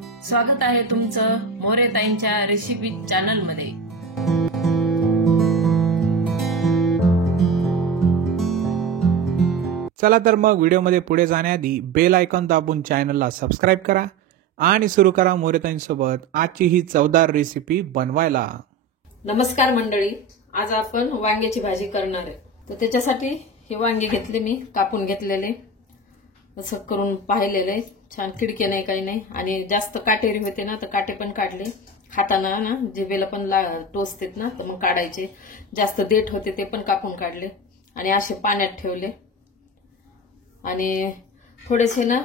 स्वागत आहे तुमचं मोरेताईंच्या रेसिपी चॅनल मध्ये। चला तर मग व्हिडिओमध्ये पुढे जाण्याआधी बेल आयकॉन दाबून चॅनलला सबस्क्राइब करा आणि सुरू करा मोरेताईंसोबत आजची ही चवदार रेसिपी बनवायला। नमस्कार मंडळी, आज आपण वांग्याची भाजी करणार आहे। तर त्याच्यासाठी हे वांगे घेतले, मी कापून घेतलेले, असं करून पाहिलेले, छान किडके नाही काही नाही आणि जास्त काटेरी होते ना तर काटे पण काढले। खाताना ना जिभेला पण टोचतेत ना तर मग काढायचे, जास्त देठ होते ते पण कापून काढले आणि असे पाण्यात ठेवले। आणि थोडेसे ना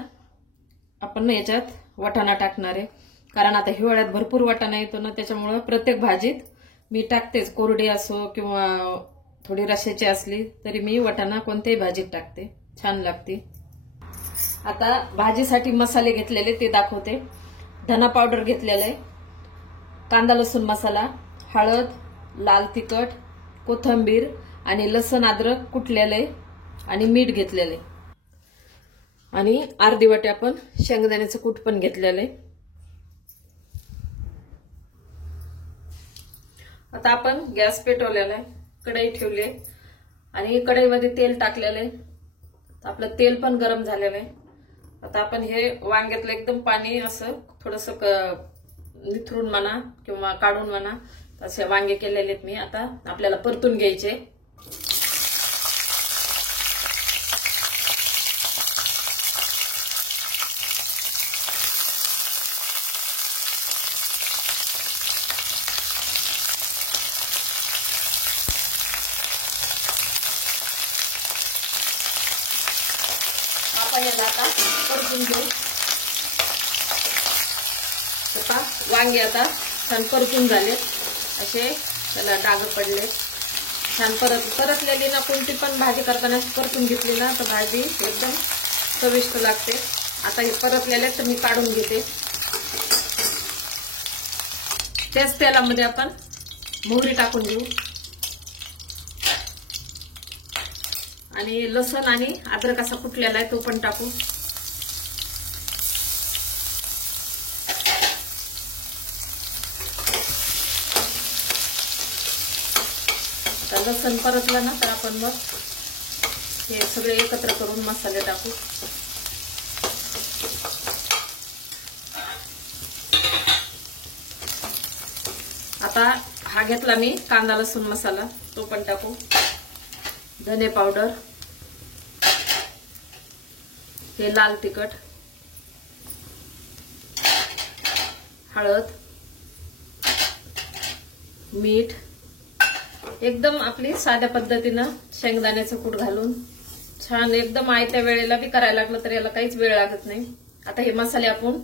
आपण ना याच्यात वाटाणा टाकणार आहे, कारण आता हिवाळ्यात भरपूर वाटाणा येतो ना, त्याच्यामुळे प्रत्येक भाजीत मी टाकतेच, कोरडी असो किंवा थोडी रश्याची असली तरी मी वाटाणा कोणत्याही भाजीत टाकते, छान लागते। आता भाजीसाठी मसाले घेतलेले ते दाखवते। धना पावडर घेतलेले आहे, कांदा लसूण मसाला, हळद, लाल तिखट, कोथिंबीर आणि लसण अद्रक कुटलेले आणि मीठ घेतलेले आणि अर्धी वाटी आपण शेंगदाण्याचं कूट पण घेतलेले। आता आपण गॅस पेटवलेला आहे, कढई ठेवली आहे आणि कढईमध्ये तेल टाकलेलं आहे। आपलं तेल पण गरम झालेलं आहे। आता आपण हे वांग्यातलं एकदम पाणी असं थोडंसं निथरून म्हणा किंवा काढून म्हणा असे वांगे केलेले आहेत मी। आता आपल्याला परतून घ्यायचे। आपण याला आता परतून घेऊ। आता वांगे आता छान परतून झाले, असे त्याला डाग पडले, छान परतलेली ना कोणती पण भाजी करताना परतून घेतली ना तर भाजी एकदम चविष्ट लागते। आता हे परतलेले तर मी काढून घेते। त्याच तेलामध्ये आपण मोहरी टाकून घेऊ आणि लसण आणि अद्रक असा कुटलेला आहे तो पण टाकू। लसण परतलं ना तर आपण मग हे सगळे एकत्र करून मसाले टाकू। आता हा घेतला मी कांदा लसूण मसाला, तो पण टाकू। धने पावडर, हे लाल तिखट, हळद, मीठ, एकदम आपली साध्या पद्धतीनं शेंगदाण्याचं कूट घालून छान एकदम आयत्या वेळेला बी करायला लागलं तर याला काहीच वेळ लागत नाही। आता हे मसाले आपण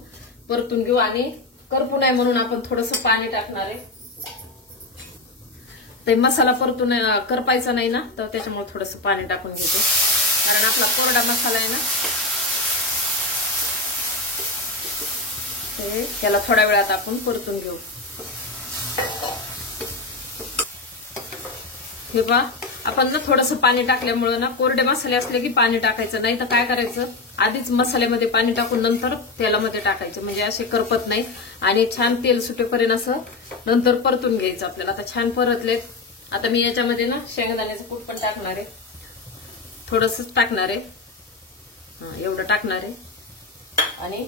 परतून घेऊ आणि करपू नये म्हणून आपण थोडंसं पाणी टाकणार आहे। ते मसाला परतून करपायचा नाही ना तर त्याच्यामुळे थोडंसं पाणी टाकून घेते, कारण आपला कोरडा मसाला आहे ना। त्याला थोड्या वेळात आपण परतून घेऊ। हे पहा, आपण ना थोडंसं पाणी टाकल्यामुळे ना कोरडे मसाले असले की पाणी टाकायचं नाही, तर काय करायचं आधीच मसाल्यामध्ये पाणी टाकून नंतर तेलामध्ये टाकायचं, म्हणजे असे करपत नाही आणि छान तेल सुटेपर्यंत असं नंतर परतून घ्यायचं आपल्याला। आता छान परतलेत। आता मी याच्यामध्ये ना शेंगदाण्याचं कूट पण टाकणार आहे, थोडंसंच टाकणार आहे, एवढं टाकणार आहे आणि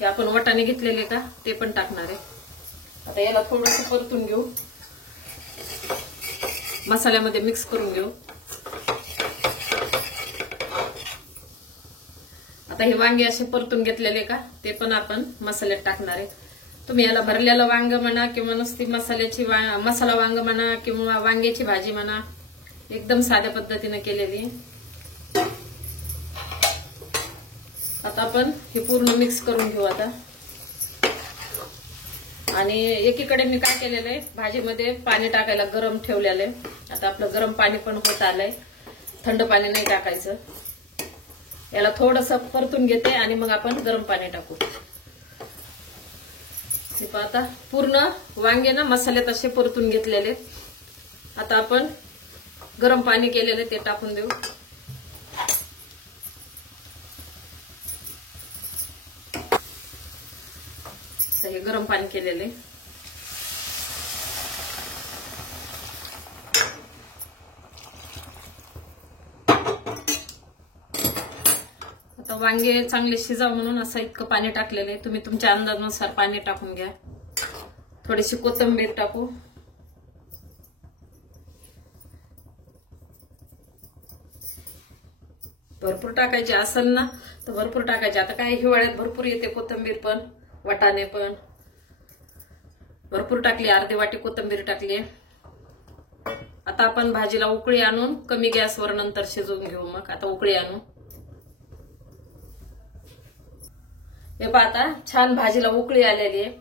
हे आपण वाटाणे घेतलेले का ते पण टाकणार आहे। आता याला थोडंसं परतून घेऊ, मसाल्यामध्ये मिक्स करून घेऊ। आता हे वांगे असे परतून घेतलेले का ते पण आपण मसाल्यात टाकणार आहे। तुम्ही याला भरलेलं वांग म्हणा किंवा नुसती मसाला वांग म्हणा किंवा वांग्याची भाजी म्हणा, एकदम साध्या पद्धतीने केलेली। आता आपण हे पूर्ण मिक्स करून घेऊ आता। आणि एकीकडे मी काय केलेलं आहे, भाजीमध्ये पाणी टाकायला गरम ठेवलेलं आहे। आता आपलं गरम पाणी पण होत आलंय, थंड पाणी नाही टाकायचं। याला थोडंसं परतून घेते आणि मग आपण गरम पाणी टाकू। आता पूर्ण वांगे ना मसाल्यात असे परतून घेतलेले। आता आपण गरम पाणी केलेले ते टाकून देऊ। तर हे गरम पाणी केलेले. आता वांगे चांगले शिजाव म्हणून असं इतकं पाणी टाकलेलं आहे. तुम्ही तुमच्या अंदाजानुसार पाणी टाकून घ्या. थोडीशी कोथिंबीर टाकू. भरपूर टाकायची असेल ना तर भरपूर टाकायची. आता काय हिवाळ्यात भरपूर येते कोथिंबीर पण, वाटाणे पण भरपूर टाकली. अर्धी वाटी कोथिंबीर टाकली. आता आपण भाजीला उकळी आणून कमी गॅसवर नंतर शिजवून घेऊ. मग आता उकळी आणू. हे पहा आता छान भाजीला उकळी आलेली आहे.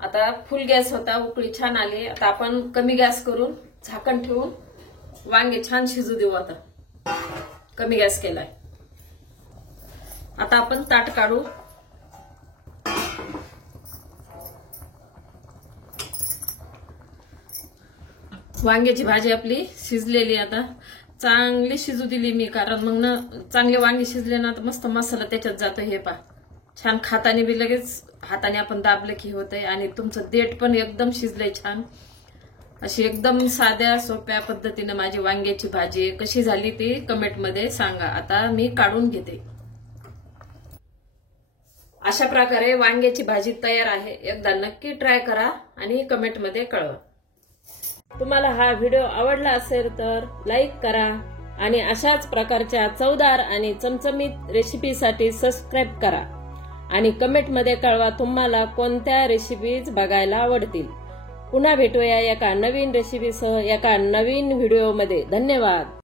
आता फुल गॅस होता, उकळी छान आली. आता आपण कमी गॅस करून झाकण ठेवून वांगे छान शिजू देऊ. आता कमी गॅस केलाय. आता आपण ताट काढू. वांग्याची भाजी आपली शिजलेली. आता चांगली शिजू दिली मी, कारण मग ना चांगले वांगे शिजले ना तर मस्त मसाला त्याच्यात जातो. हे पहा छान खाताने बी लगेच हाताने आपण दाबलं की होतंय. आणि तुमचं देठ पण एकदम शिजलंय छान. अशी एकदम साध्या सोप्या पद्धतीने माझी वांग्याची भाजी कशी झाली ती कमेंटमध्ये सांगा. आता मी काढून घेते. अशा प्रकारे वांग्याची भाजी तयार आहे. एकदा नक्की ट्राय करा आणि कमेंटमध्ये कळवा. तुम्हाला हा व्हिडिओ आवडला असेल तर लाईक करा आणि अशाच प्रकारच्या चवदार आणि चमचमीत रेसिपीसाठी सबस्क्राईब करा आणि कमेंटमध्ये कळवा तुम्हाला कोणत्या रेसिपीज बघायला आवडतील. पुन्हा भेटूया एका नवीन रेसिपीसह एका नवीन व्हिडिओमध्ये. धन्यवाद.